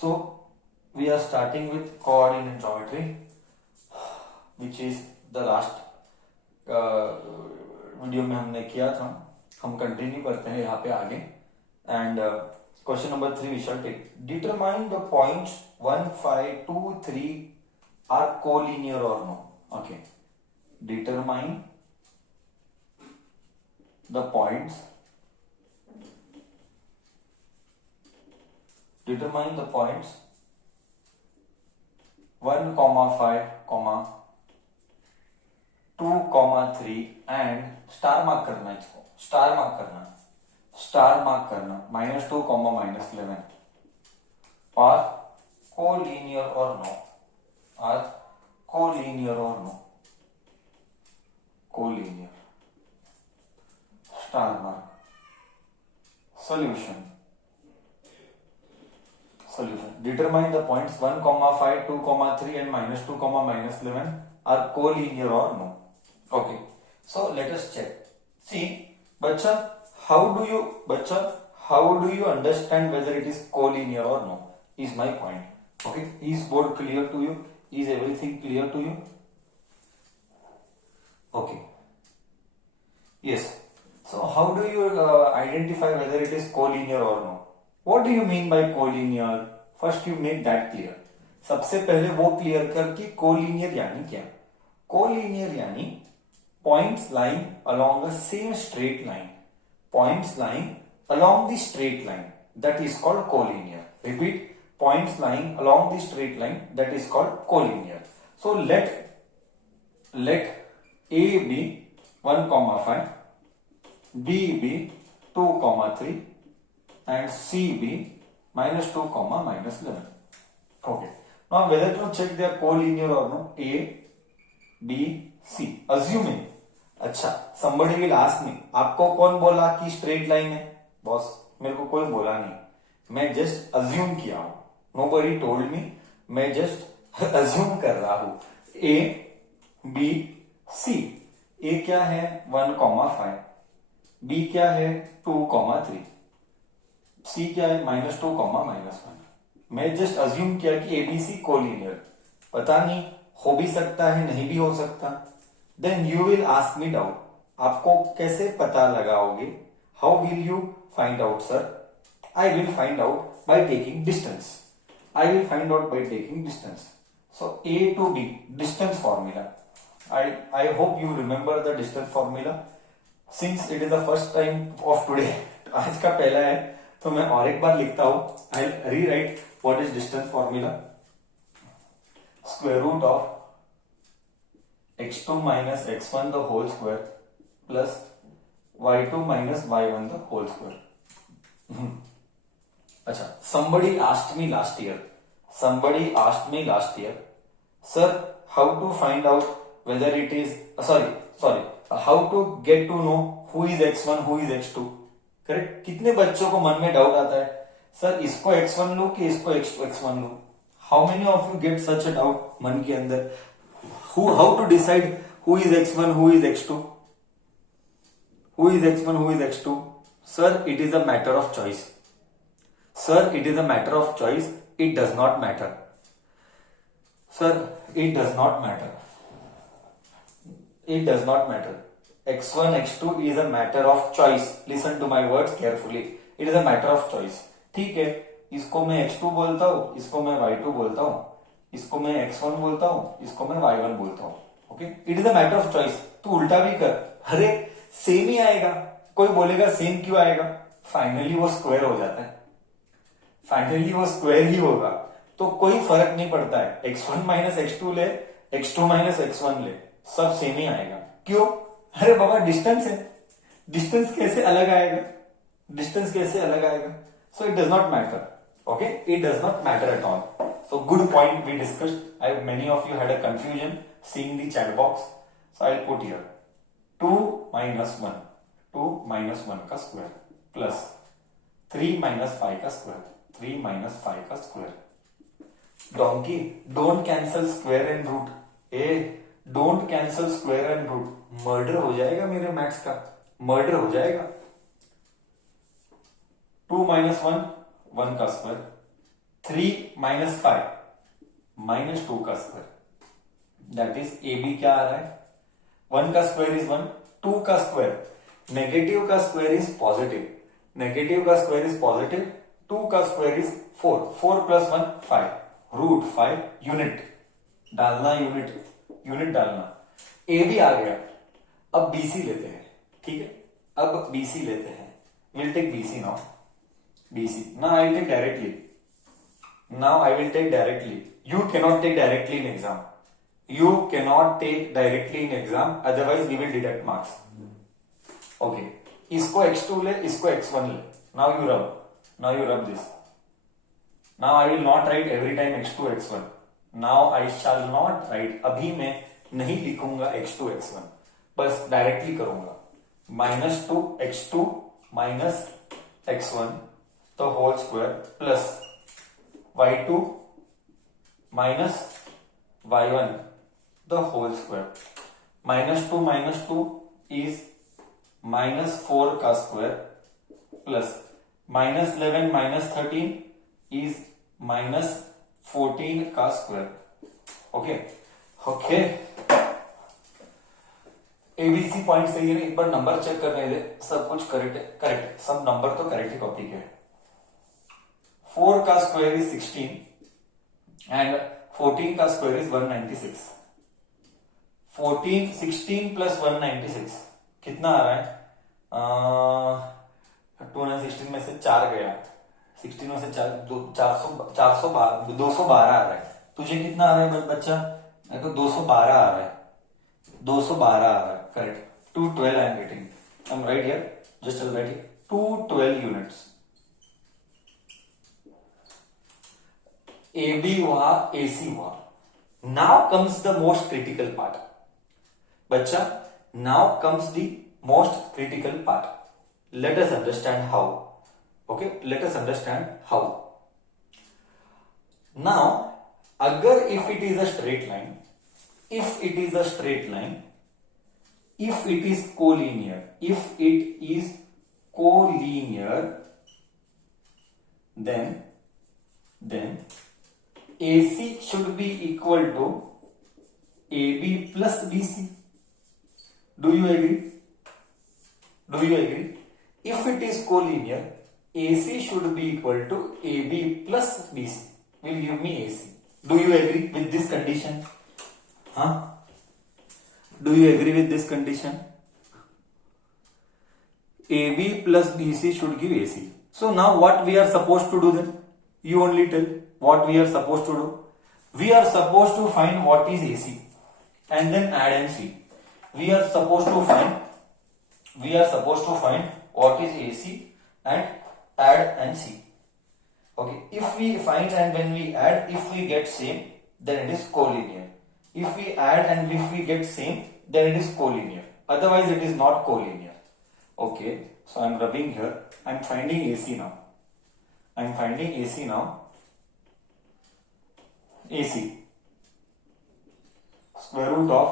So we are starting with coordinate geometry, which is the last video में हमने किया था. हम कंटिन्यू करते हैं यहाँ पे आगे. And question number 3 we shall take. Determine the points 1, 5, 2, 3 are collinear or no. Okay, determine the points, determine the points 1, 5, 2, 3 and star mark करना. इसको स्टार मार्क करना, -2, -11 are collinear or no, collinear. Star mark. Solution. Determine the points 1, 5, 2, 3 and -2, -11 are collinear or no. Okay, so let us check. See, bacha, how do you understand whether it is collinear or no? Is my point. Okay, is board clear to you? Is everything clear to you? Okay. Yes. So how do you identify whether it is collinear or no? What do you mean by collinear? First you make that clear. सबसे पहले वो clear कर कि collinear यानी क्या. Collinear यानी points lying along the same straight line. Points lying along the straight line, that is called collinear. Repeat, points lying along the straight line, that is called collinear. So let A be 1, 5, B be 2, 3 and C be -2, -11. Okay. Now whether to check they are collinear or no, A, B, C. Assuming. अच्छा, somebody will ask me, आपको कौन बोला कि straight line है? Boss, मेरे को कोई बोला नहीं, मैं जस्ट अज्यूम किया हूं. Nobody told me, मैं जस्ट अज्यूम कर रहा हूं. A, B, C. A क्या है? 1, 5. B क्या है? 2, 3. C क्या है? -2, -1. मैं जस्ट अज्यूम किया कि एबीसी कोलिनियर. पता नहीं, हो भी सकता है, नहीं भी हो सकता. Then you will ask me doubt. आपको कैसे पता लगाओगे? How will you find out sir? I will find out by taking distance. So A to B distance formula. I hope you remember the distance formula. Since it is the first time of today, आज का पहला है, तो मैं और एक बार लिखता हूं. I rewrite what is distance formula. Square root of x2 minus x1 the whole square plus y2 minus y1 the whole square. अच्छा, somebody asked me last year, sir, how to find out whether it is how to get to know who is x1 who is x2. Correct. कितने बच्चों को मन में doubt आता है, sir इसको x1 लो कि इसको x1 लो. How many of you get such a doubt मन के अंदर? How to decide who is x1 who is x2? Sir, it is a matter of choice. It does not matter. x1 x2 is a matter of choice. Listen to my words carefully. It is a matter of choice. ठीक है, इसको मैं x2 बोलता हूं, इसको मैं y2 बोलता हूं, इसको मैं x1 बोलता हूं, इसको मैं y1 बोलता हूं. Okay, it is a matter of choice. तू उल्टा भी कर, अरे सेम ही आएगा. कोई बोलेगा सेम क्यों आएगा? फाइनली वो स्क्वायर हो जाता है, फाइनली वो स्क्वायर ही होगा. तो कोई फर्क नहीं पड़ता है, x1 x2 ले, x2 x1 ले, सब सेम ही आएगा. क्यों? अरे बाबा डिस्टेंस है. डिस्टेंस कैसे अलग आएगा? So it does not matter. Okay, it does not matter at all. So good point we discussed. Many of you had a confusion seeing the chat box. So I will put here 2 - 1 का square plus 3 - 5 का square. Donkey, don't cancel square and root. Don't cancel square and root. Murder हो जाएगा मेरे maths का, murder हो जाएगा. 2 - 1 1 का square 3 minus 5 minus 2 का square, that is A B क्या आ रहा है, 1 का स्क्वायर इज 1, 2 का स्क्वायर, नेगेटिव का स्क्वायर इज पॉजिटिव, नेगेटिव का स्क्वायर इज पॉजिटिव, 2 का square is 4, 4 plus 1 5, root 5 unit डालना, यूनिट डालना, ए बी आ गया। अब बीसी लेते हैं, ठीक है, अब बीसी लेते हैं, will take BC now, BC. Now I will take directly. Now I will take directly. You cannot take directly in exam. You cannot take directly in exam. Otherwise we will deduct marks. Okay. इसको x2 ले, इसको x1 ले. Now you rub. Now you rub this. Now I will not write every time x2 x1. Now I shall not write. अभी मैं नहीं लिखूंगा x2 x1. बस directly करूंगा. -2 x2 minus x1 the whole square plus y2 minus y1 the whole square. minus 2 is -4 का square plus -11 minus 13 is -14 का square. Okay ABC point सही है ना, एक बार नंबर चेक करने दे, सब कुछ करेक्ट है, करेक्ट, सब नंबर तो करेक्ट ही कॉपी के है। 4 का स्क्वायर इज 16 एंड 14 का स्क्वायर इज 196। 16 प्लस 196 कितना आ रहा है? 216 में से 4 गया, 16 में से 212 आ रहा है। तुझे कितना आ रहा है बच्चा? मेरे को 212 आ रहा है, 212 आ रहा है, correct. 212 I am getting, I am right here, just right here, 212 units. AB हुआ, AC हुआ। Now comes the most critical part बच्चा, now comes the most critical part. Let us understand how. Okay, let us understand how. Now अगर if it is a straight line, if it is a straight line, if it is collinear, if it is collinear, then AC should be equal to AB plus BC. Do you agree? Do you agree? If it is collinear, AC should be equal to AB plus BC will give me AC. Do you agree with this condition? Huh? Do you agree with this condition? AB plus BC should give AC. So now what we are supposed to do then? You only tell what we are supposed to do. We are supposed to find what is AC and then add and see. We are supposed to find what is AC and add and see. Okay, if we find and when we add, if we get same, then it is collinear. If we add and if we get same, then it is collinear. Otherwise it is not collinear. Okay, so I am rubbing here. I am finding AC now. I am finding AC now. AC square root of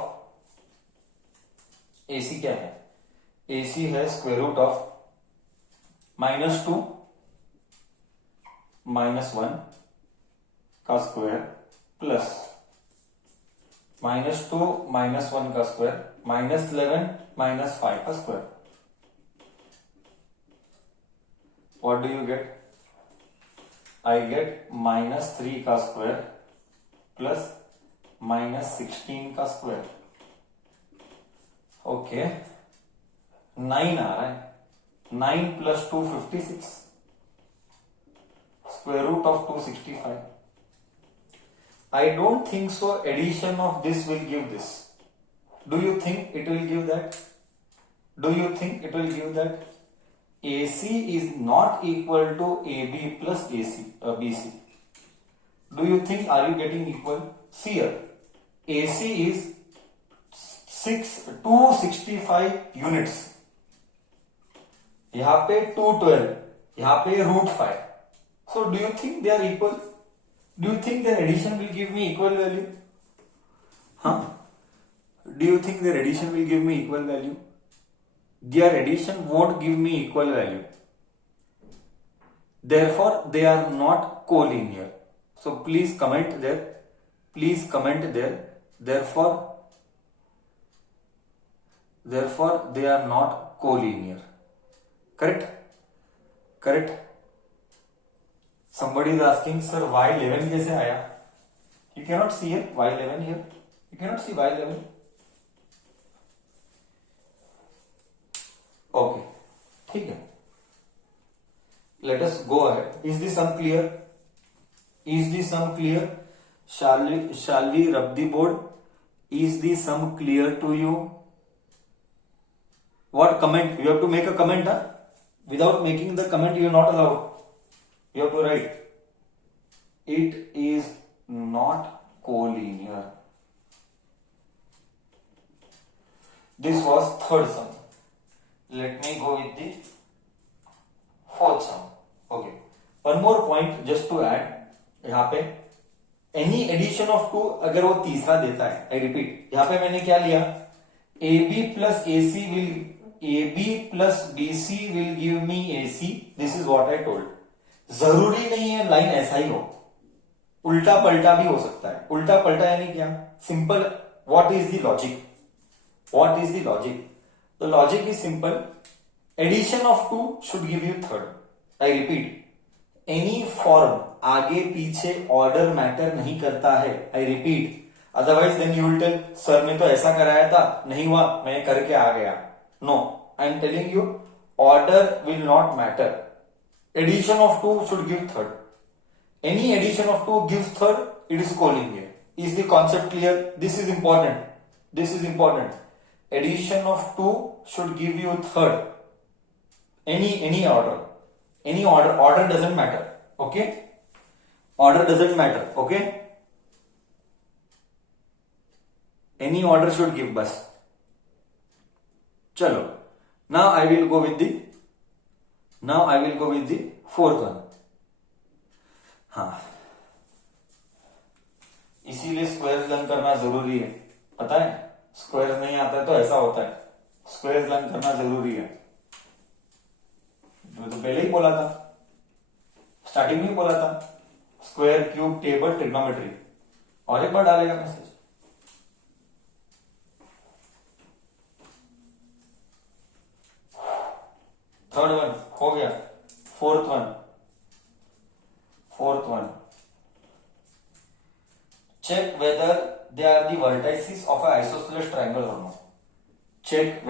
AC क्या है? AC है square root of -2 -1 का square plus -2 -1 का square -11 -5 का square. What do you get? I get -3 का square plus -16 का square. Okay, 9 आ रहा है, 9 + 2 56, square root of 265. I don't think so addition of this will give this. Do you think it will give that? Do you think it will give that? AC is not equal to AB plus BC. Do you think, are you getting equal? See here, AC is 265 units, यहाँ पे 212, यहाँ पे √5. So do you think they are equal? Do you think their addition will give me equal value? Huh? Do you think their addition will give me equal value? Their addition won't give me equal value. Therefore, they are not collinear. So please comment there. Please comment there. Therefore they are not collinear. Correct? Correct? Somebody is asking, sir, y11 कैसे आया? You cannot see here y11 here. You cannot see y11. Okay, ठीक है. Let us go ahead. Is the sum clear? Is the sum clear? Shall we rub the board? Is the sum clear to you? What comment? You have to make a comment, huh? Without making the comment, you are not allowed. You have to write. It is not collinear. This was third sum. Let me go with the fourth sum. Okay. One more point just to add. यहाँ पे any addition of two अगर वो तीसरा देता है, I repeat, यहाँ पे मैंने क्या लिया? AB plus BC will give me AC. This is what I told. जरूरी नहीं है लाइन ऐसा ही हो, उल्टा पलटा भी हो सकता है. उल्टा पलटा यानी क्या? Simple. What is the logic? What is the logic? The logic is simple. Addition of two should give you third. I repeat, any form आगे पीछे ऑर्डर मैटर नहीं करता है. I repeat. Otherwise then you will tell, sir ने तो ऐसा कराया था, नहीं हुआ, मैं करके आ गया. No, I am telling you, order will not matter. Addition of two should give third. Any addition of two gives third, it is collinear. Is the concept clear? This is important. This is important. Addition of two should give you third. Any order. Any order doesn't matter. Okay? Order doesn't matter. Okay? Any order should give bus. Chalo. Now I will go with the fourth one. हाँ, इसीलिए squares learn करना जरूरी है. पता है, squares नहीं आता है तो ऐसा होता है. स्क्वायर्स लर्न करना जरूरी है. मैं तो पहले ही बोला था, स्टार्टिंग में ही बोला था, स्क्वायर, क्यूब, टेबल, ट्रिग्नोमेट्री. और एक बार डालेगा मैसेज. थर्ड वन हो गया. Fourth one. Check whether they are the vertices of an isosceles triangle or not. Check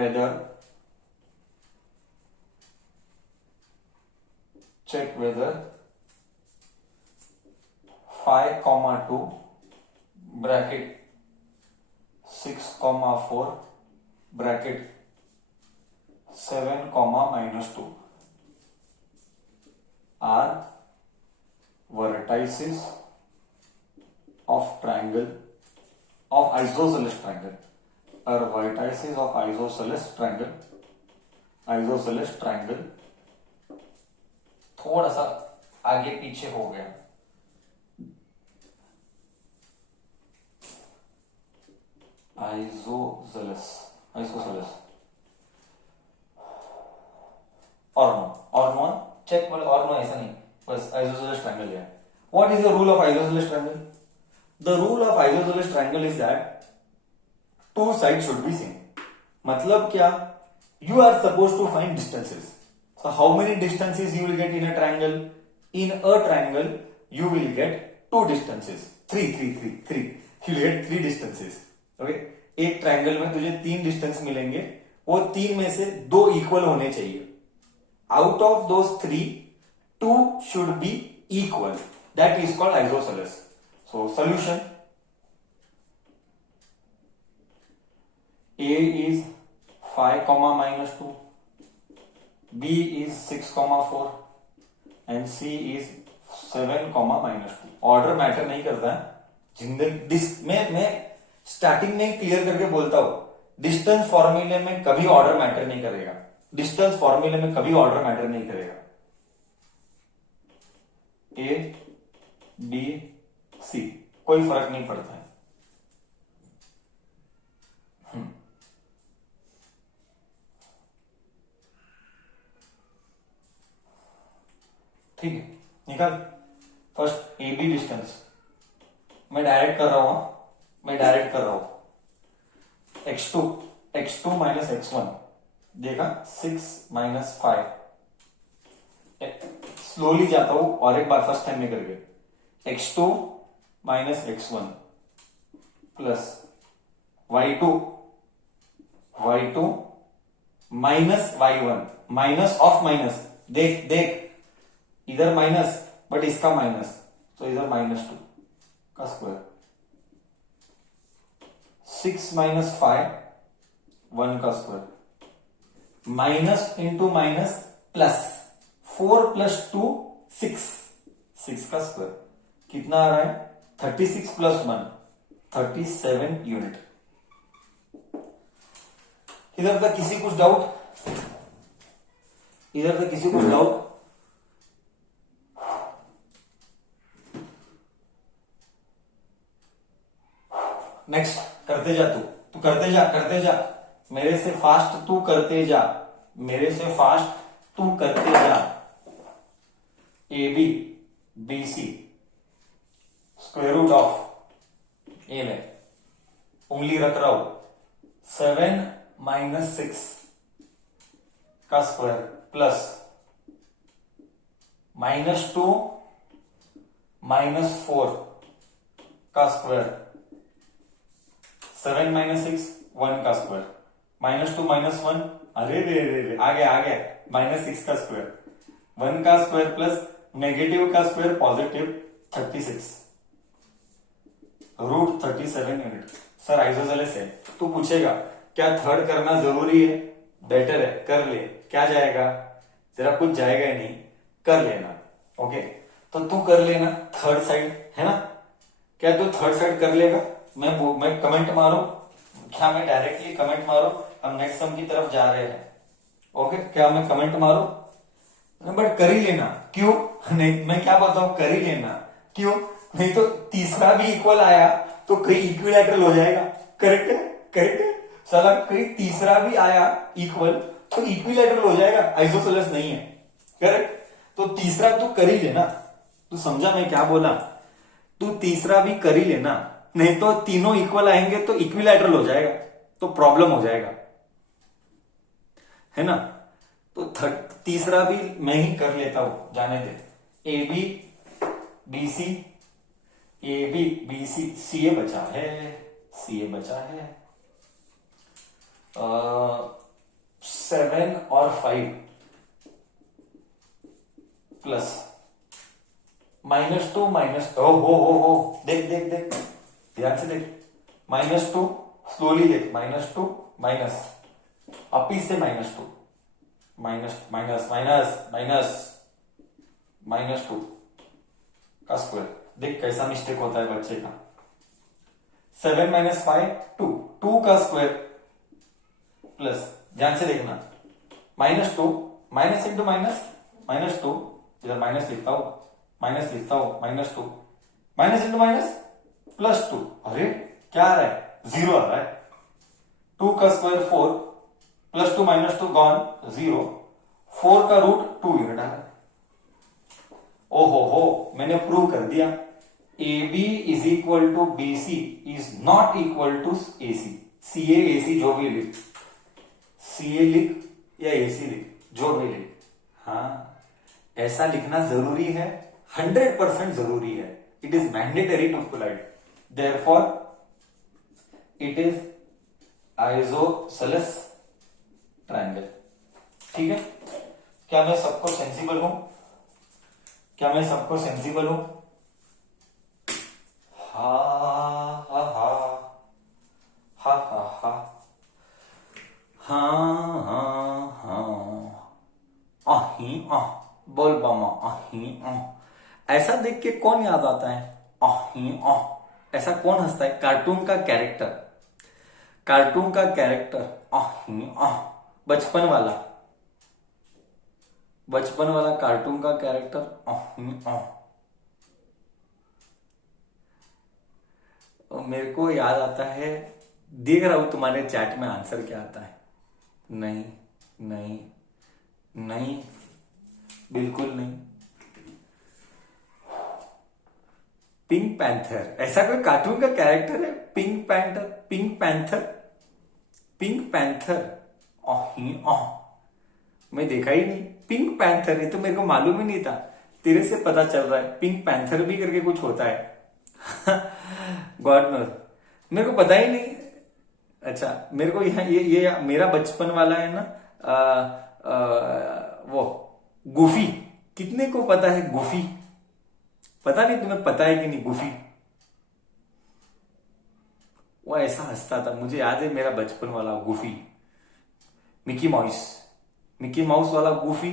whether phi comma 2 bracket 6 comma 4 bracket 7 comma minus 2 are vertices of triangle of isosceles triangle, or vertices of isosceles triangle. थोड़ा सा आगे पीछे हो गया. isosceles और no check. बोले और no ऐसा नहीं, बस isosceles triangle है. What is the rule of isosceles triangle? The rule of isosceles triangle is that two sides should be same. मतलब क्या? You are supposed to find distances. So how many distances you will get in a triangle? In a triangle you will get two distances. Three. You will get three distances. Okay? एक triangle में तुझे तीन distance मिलेंगे. वो तीन में से दो इक्वल होने चाहिए. Out of those three, two should be equal. That is called isosceles. So solution: A is 5 comma minus 2, B is 6 comma 4 and C is 7 comma minus 2. Order matter नहीं करता है. जिंदगी मैं स्टार्टिंग में क्लियर करके बोलता हूं, डिस्टेंस फॉर्मूले में कभी ऑर्डर मैटर नहीं करेगा. डिस्टेंस फॉर्मूले में कभी ऑर्डर मैटर नहीं करेगा. ए बी सी कोई फर्क नहीं पड़ता है. ठीक है, निकाल. फर्स्ट ए बी डिस्टेंस मैं डायरेक्ट कर रहा हूं, x2 माइनस x1 देखा 6 माइनस 5, स्लोली जाता हूं और एक बार फर्स्ट टाइम में करके x2 minus x1 plus y2 minus y1 minus of minus, देख इधर माइनस बट इसका माइनस, तो इधर -2 का स्क्वायर, 6 माइनस 5 1 का square, minus into minus plus, 4 plus 2 6 का स्क्वायर कितना आ रहा है 36 प्लस 1 37 यूनिट। इधर तक किसी कुछ डाउट? नेक्स्ट करते जा, तू करते जा मेरे से फास्ट तू करते जा, A B B C square root of A में उंगली रख रहा हूं 7 माइनस 6 का स्क्वायर प्लस -2 माइनस 4 का स्क्वायर, 7 माइनस 6 1 का स्क्वायर, -2 माइनस 1 अरे रे आ गया -6 का स्क्वायर, 1 का स्क्वायर प्लस नेगेटिव का square positive 36 root 37 unit. Sir isosceles है, तू पूछेगा क्या थर्ड करना जरूरी है? बेटर है, कर ले, क्या जाएगा? तेरा कुछ जाएगा ही नहीं, कर लेना। ओके, तो तू कर लेना थर्ड साइड, है ना? क्या तू थर्ड साइड कर लेगा? मैं कमेंट मारो, क्या मैं डायरेक्टली कमेंट मारो? हम नेक्स्ट सम की तरफ जा रहे हैं। ओके, क्या मैं कमेंट मारो? बट कर ही लेना। क्यों? नहीं, मैं क्या बताऊं, कर ही लेना। क्यों? नहीं तो तीसरा भी इक्वल आया तो कहीं इक्विलैटरल हो जाएगा। करेक्ट है साला, कहीं तीसरा भी आया इक्वल तो इक्विलैटरल हो जाएगा, आइसोसेलेस नहीं है। करेक्ट, तो तीसरा तू कर ही लेना। तू समझा मैं क्या बोला? तू तीसरा भी कर ही लेना, नहीं तो तीनों इक्वल आएंगे तो इक्विलैटरल हो जाएगा, तो प्रॉब्लम हो जाएगा, है ना? तो तीसरा भी मैं ही कर लेता हूं, जाने दे। ए बी बी सी सी ए बचा है 7 और 5 प्लस -2 माइनस हो देख ध्यान से देख, -2 स्लोली देख, -2 माइनस अपी से -2 -2 का स्क्वायर। देख कैसा मिस्टेक होता है बच्चे का। 7 माइनस 5 2 का स्क्वायर प्लस, ध्यान से देखना, -2 माइनस इंटू माइनस -2, इधर माइनस लिखता हूं -2 माइनस इंटू माइनस +2। अरे क्या आ रहा है? 0 आ रहा है। 2 का स्क्वायर 4 +2 -2 गॉन 0, 4 का रूट 2 यूनिट आ रहा है। ओहो, मैंने प्रूव कर दिया। AB is equal to BC is not equal to AC। CA AC जो भी लिख, CA लिख या AC लिख, जो भी लिख, हाँ ऐसा लिखना जरूरी है, 100% जरूरी है। It is mandatory to collide, therefore it is isosceles triangle. ठीक है, क्या मैं सबको सेंसिबल हूं? बोल बामा ऐसा देख के कौन याद आता है? ऐसा कौन हंसता है? कार्टून का कैरेक्टर बचपन वाला कार्टून का कैरेक्टर मेरे को याद आता है। देख रहा हूं तुम्हारे चैट में आंसर क्या आता है। नहीं, बिल्कुल नहीं। पिंक पैंथर, ऐसा कोई कार्टून का कैरेक्टर है? Pink panther, pink panther, pink panther. मैं देखा ही नहीं पिंक पैंथर, ये तो मेरे को मालूम ही नहीं था, तेरे से पता चल रहा है पिंक पैंथर भी करके कुछ होता है। गॉड नोस, मेरे को पता ही नहीं। अच्छा, मेरे को यहाँ ये मेरा बचपन वाला है ना, वो गुफी, कितने को पता है गुफी? पता नहीं तुम्हें पता है कि नहीं गुफी? वो ऐसा हंसता था, मुझे याद है मेरा बचपन वाला goofy, Mickey mouse, Mickey mouse वाला गुफी।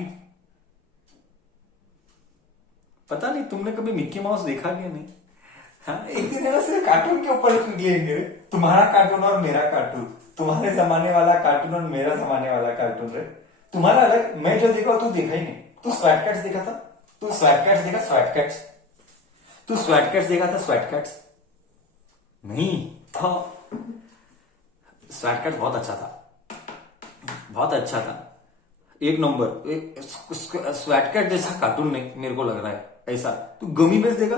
पता नहीं तुमने कभी मिक्की माउस देखा कि नहीं? हाँ, एक दिन ऐसे कार्टून के ऊपर लेंगे, तुम्हारा कार्टून और मेरा कार्टून, तुम्हारे जमाने वाला कार्टून और मेरा जमाने वाला कार्टून रे। तुम्हारा अलग, मैं जो देखा तू देखा ही नहीं। तू स्वैट कैट्स देखा था? तू स्वैट कैट्स देखा? स्वैट कैट्स, तू स्वैट कैट्स देखा था? स्वैट कैट्स नहीं था। स्वैट कैट्स बहुत अच्छा था, बहुत अच्छा था, एक नंबर। स्वैट कैट जैसा कार्टून नहीं मेरे को लग रहा है ऐसा। तू गमी बेर्स देखा?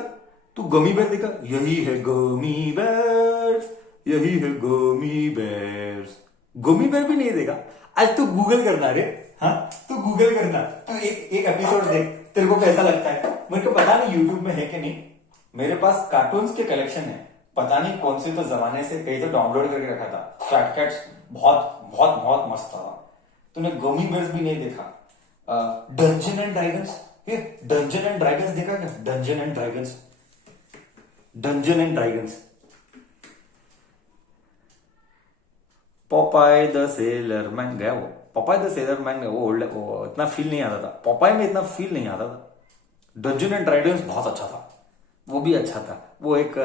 तू गमी बेर्स देखा? यही है गमी बेर्स, यही है गमी बेर्स। गमी बेर भी नहीं देखा? आज तू गूगल करना रे, हाँ तू गूगल करना, तू एक एपिसोड देख, तेरे को कैसा लगता है। मेरे को पता नहीं यूट्यूब में है कि नहीं, मेरे पास कार्टून्स के कलेक्शन है, पता नहीं कौन से तो जमाने से कहीं तो डाउनलोड करके रखा था। स्वैट कैट्स बहुत बहुत बहुत मस्त था। तूने गमी बेर्स भी नहीं देखा? डंजन एंड ड्रैगन्स, ये डंजन एंड ड्रैगन्स देखा क्या? Dungeon and dragons, dungeon and dragons. पॉपाय the sailor man गया वो, पॉपाय द सेलर मैन, वो ओल्ड, वो इतना फील नहीं आता था पॉपाय में, इतना फील नहीं आता था। डंजन एंड ड्रैगन्स बहुत अच्छा था, वो भी अच्छा था। वो एक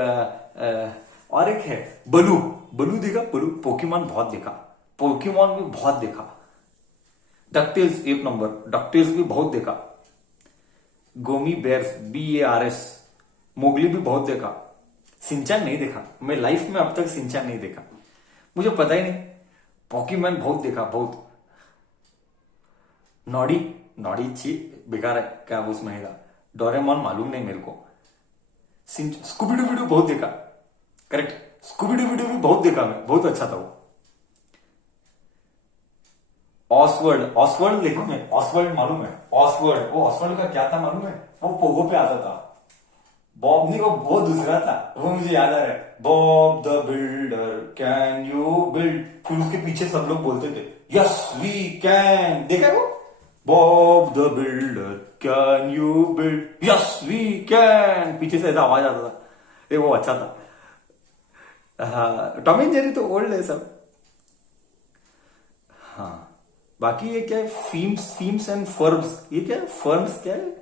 और एक है बलू, बलू देखा? बलू, पोकेमॉन बहुत देखा, पोकेमॉन भी बहुत देखा। डकटेल्स एक नंबर, डकटेल्स भी बहुत देखा। गोमी बेर्स, BARS, मोगली भी बहुत देखा। सिंचन नहीं देखा मैं लाइफ में, अब तक सिंचन नहीं देखा, मुझे पता ही नहीं। पॉकीमैन बहुत देखा, बहुत। नॉडी, नॉडी ची बेकार है क्या वो उसमें है? डोरेमोन मालूम नहीं मेरे को। स्कूबी डू वीडू बहुत देखा, करेक्ट, स्कूबी डू वीडू भी बहुत देखा मैं, बहुत अच्छा था वो। ऑसवर्ल्ड, ऑसवर्ल्ड देखो मैं, ऑसवर्ल्ड मालूम है? ऑसवर्ल्ड, वो ऑसवर्ल्ड का क्या था मालूम है? वो पोगो पे आता था। बॉब नहीं, वो दूसरा था, वो मुझे याद आ रहा है। Bob the builder can you build, फिर उसके पीछे सब लोग बोलते थे यस वी कैन, देखा है वो? Bob the builder can you build, yes we can, पीछे से ऐसा आवाज आता था, ये वो अच्छा था। हाँ, टॉम एंड जेरी तो ओल्ड है सब। हाँ, बाकी ये क्या है? फीम्स, फीम्स एंड फर्म्स, ये क्या है? फर्म्स क्या है?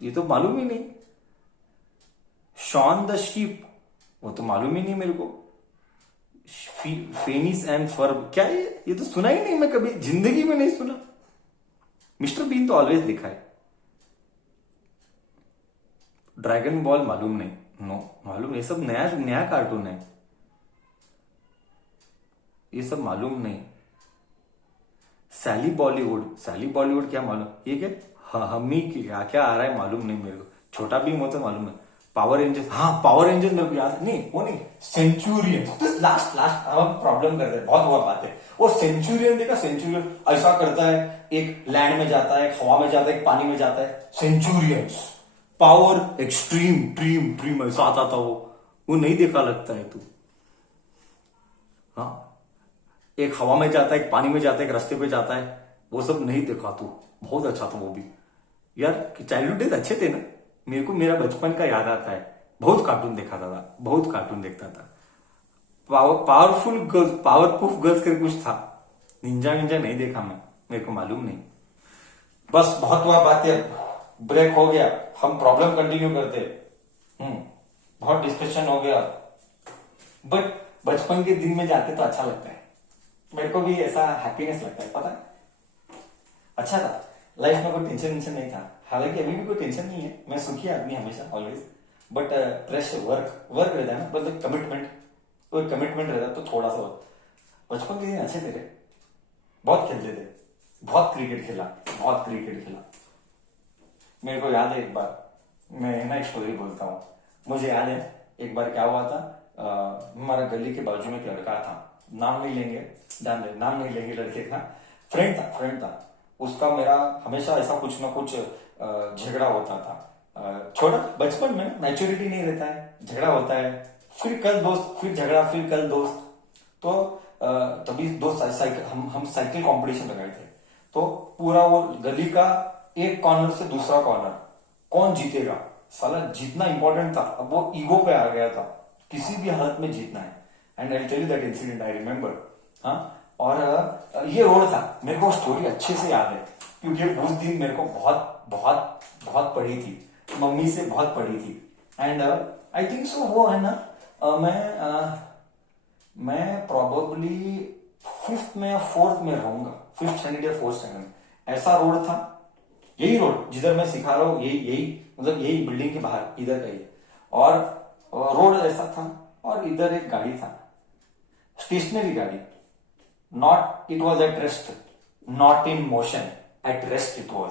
ये तो मालूम ही नहीं। शॉन द शीप, वो तो मालूम ही नहीं मेरे को। फेनिस एंड फर्म क्या है? ये तो सुना ही नहीं मैं, कभी जिंदगी में नहीं सुना। मिस्टर बीन तो ऑलवेज देखा है। ड्रैगन बॉल मालूम नहीं, नो मालूम, ये सब नया नया कार्टून है, ये सब मालूम नहीं। सैली बॉलीवुड, सैली बॉलीवुड क्या मालूम? ये क्या? हाँ, हमी क्या क्या आ रहा है मालूम नहीं मेरे को। छोटा भीम हो तो मालूम है। पावर रेंजर्स, हाँ पावर रेंजर्स मेरे को याद नहीं, वो नहीं, सेंचुरियन। लास्ट लास्ट हम प्रॉब्लम करते हैं, बहुत बात है। वो सेंचुरियन देखा? सेंचुरियन ऐसा करता है, एक लैंड में जाता है, एक हवा में जाता है, एक पानी में जाता है। Centurions, power extreme, dream dream ऐसा आता था वो नहीं देखा लगता है तू? हाँ, एक हवा में जाता है, एक पानी में जाता है, एक रास्ते पे जाता है, वो सब नहीं देखा तू? बहुत अच्छा था वो भी यार। चाइल्डहुड डेज अच्छे थे ना, मेरे को मेरा बचपन का याद आता है। बहुत कार्टून देखा था, बहुत कार्टून देखता था। पावरफुल गर्ल्स, पावरप्रूफ गर्ल्स करके कुछ था, निंजा विंजा नहीं देखा मैं, मेरे को मालूम नहीं। बस बहुत हुआ बातें, ब्रेक हो गया, हम प्रॉब्लम कंटिन्यू करते। बहुत डिस्कशन हो गया, बट बचपन के दिन में जाते तो अच्छा लगता है, मेरे को भी ऐसा हैप्पीनेस लगता है, पता है अच्छा था। लाइफ में कोई टेंशन वेंशन नहीं था, हालांकि अभी भी कोई टेंशन नहीं है, मैं सुखी आदमी हमेशा ऑलवेज, बट प्रेशर, वर्क रहता है ना, मतलब कमिटमेंट, कोई कमिटमेंट रहता है तो थोड़ा सा। बचपन के दिन अच्छे थे, बहुत खेलते थे, बहुत क्रिकेट खेला, बहुत क्रिकेट खेला। मेरे को याद है एक बार, मैं ना एक स्टोरी बोलता हूँ। मुझे याद है एक बार क्या हुआ था, हमारा गली के बाजू में एक लड़का था, नाम नहीं लेंगे, नाम नहीं लेंगे, लड़के का फ्रेंड था उसका मेरा हमेशा ऐसा कुछ ना कुछ झगड़ा होता था। छोटा बचपन में मैच्योरिटी नहीं रहता है, झगड़ा होता है, फिर कल दोस्त, फिर झगड़ा, फिर कल दोस्त। तो तभी दोस्त साइकिल, हम साइकिल कंपटीशन लगाए थे। तो पूरा वो गली का एक कॉर्नर से दूसरा कॉर्नर कौन जीतेगा, साला जीतना इंपॉर्टेंट था। अब वो ईगो पे आ गया था, किसी भी हालत में जीतना है। And I tell you that incident, I remember. हाँ, और ये रोड था, मेरे को स्टोरी अच्छे से याद है क्योंकि उस दिन मेरे को बहुत बहुत बहुत पढ़ी थी, मम्मी से बहुत पढ़ी थी। एंड आई थिंक सो वो है ना, मैं प्रोबेबली फिफ्थ में या फोर्थ में रहूंगा, फिफ्थ स्टैंडर्ड या फोर्थ स्टैंडर्ड। ऐसा रोड था, यही रोड जिधर मैं सिखा रहा हूँ, यही मतलब यही बिल्डिंग के बाहर इधर का ही। और रोड ऐसा था और इधर एक गाड़ी था, स्टेशनरी गाड़ी, not it was at rest, not in motion, at rest it was.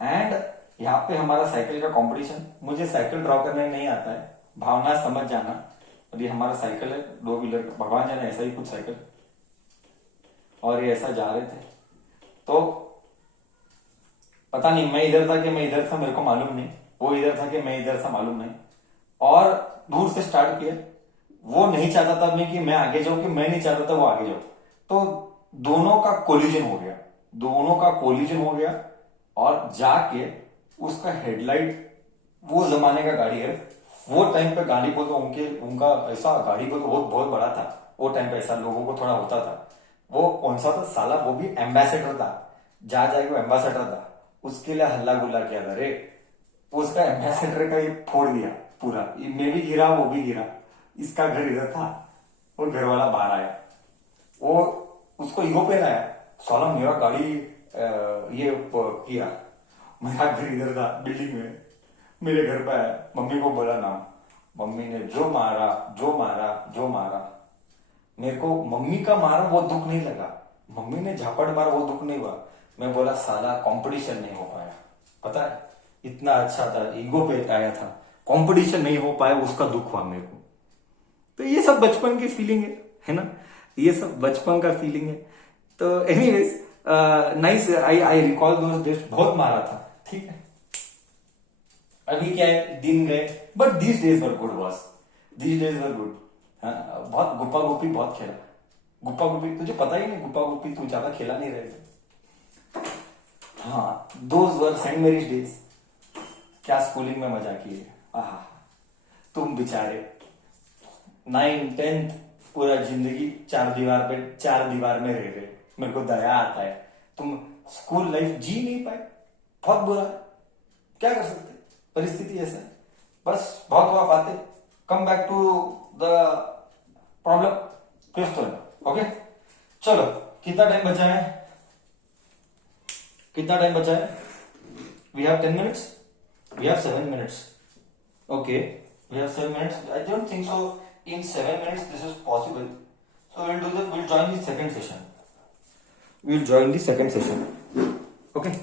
And यहाँ पे हमारा साइकिल का कंपटीशन, मुझे साइकिल ड्रॉ करने नहीं आता है, भावना समझ जाना। और ये हमारा साइकिल है, 2 व्हीलर, भगवान जाने ऐसा ही कुछ साइकिल, और ये ऐसा जा रहे थे। तो पता नहीं मैं इधर था कि मैं इधर था, मेरे को मालूम नहीं, वो इधर था कि मैं इधर था, मालूम नहीं। और दूर से स्टार्ट किया, वो नहीं चाहता था मैं कि मैं आगे जाऊं, कि मैं नहीं चाहता था वो आगे जाऊं। तो दोनों का कोलिजन हो गया, दोनों का कोलिजन हो गया। और जाके उसका हेडलाइट, वो जमाने का गाड़ी है, वो टाइम पे गाड़ी को तो उनका ऐसा गाड़ी को तो बहुत बड़ा था, वो टाइम पे ऐसा लोगों को थोड़ा होता था। वो कौन सा था साला, वो भी एम्बेसडर था, जाके वो एम्बेसडर था, उसके लिए हल्ला गुल्ला किया था रे। उसका एम्बेसडर का ये फोड़ दिया पूरा, मैं भी गिरा, वो भी गिरा, इसका घर इधर था, वो घर वाला बाहर आया, वो उसको ईगो पे लाया, साला मेरा गाड़ी ये किया, मेरा घर इधर था बिल्डिंग में, मेरे घर पे आया, मम्मी को बोला ना, मम्मी ने जो मारा जो मारा जो मारा, मेरे को मम्मी का मारा वो दुख नहीं लगा, मम्मी ने झापड़ मारा वो दुख नहीं हुआ। मैं बोला साला कंपटीशन नहीं हो पाया, पता है इतना अच्छा था, ईगो पे आया था, कंपटीशन नहीं हो पाया, उसका दुख हुआ मेरे को। तो ये सब बचपन की फीलिंग है ना, ये सब बचपन का फीलिंग है। तो anyways, nice, I recall those days, बहुत मारा था, ठीक है। अभी क्या है, दिन गए, but these days were good boss, these days were good. बहुत गुप्पा गुप्पी बहुत खेला, गुप्पा गुप्पी तुझे पता ही नहीं, गुप्पा गुप्पी तू ज्यादा खेला नहीं रहे थे। हाँ, those were sent marriage days, क्या स्कूलिंग में मजा किए, आहा, तुम बेचारे 9th 10th पूरा जिंदगी चार दीवार में रह गए, मेरे को दया आता है, तुम स्कूल लाइफ जी नहीं पाए, बहुत बुरा है, क्या कर सकते, परिस्थिति ऐसा है, बस बहुत हुआ बातें, come back to the problem, question, okay. चलो, कितना टाइम बचा है, we have 10 minutes, we have 7 minutes, okay, we have 7 minutes, I don't think so in 7 minutes this is possible, so we'll join the second session, okay.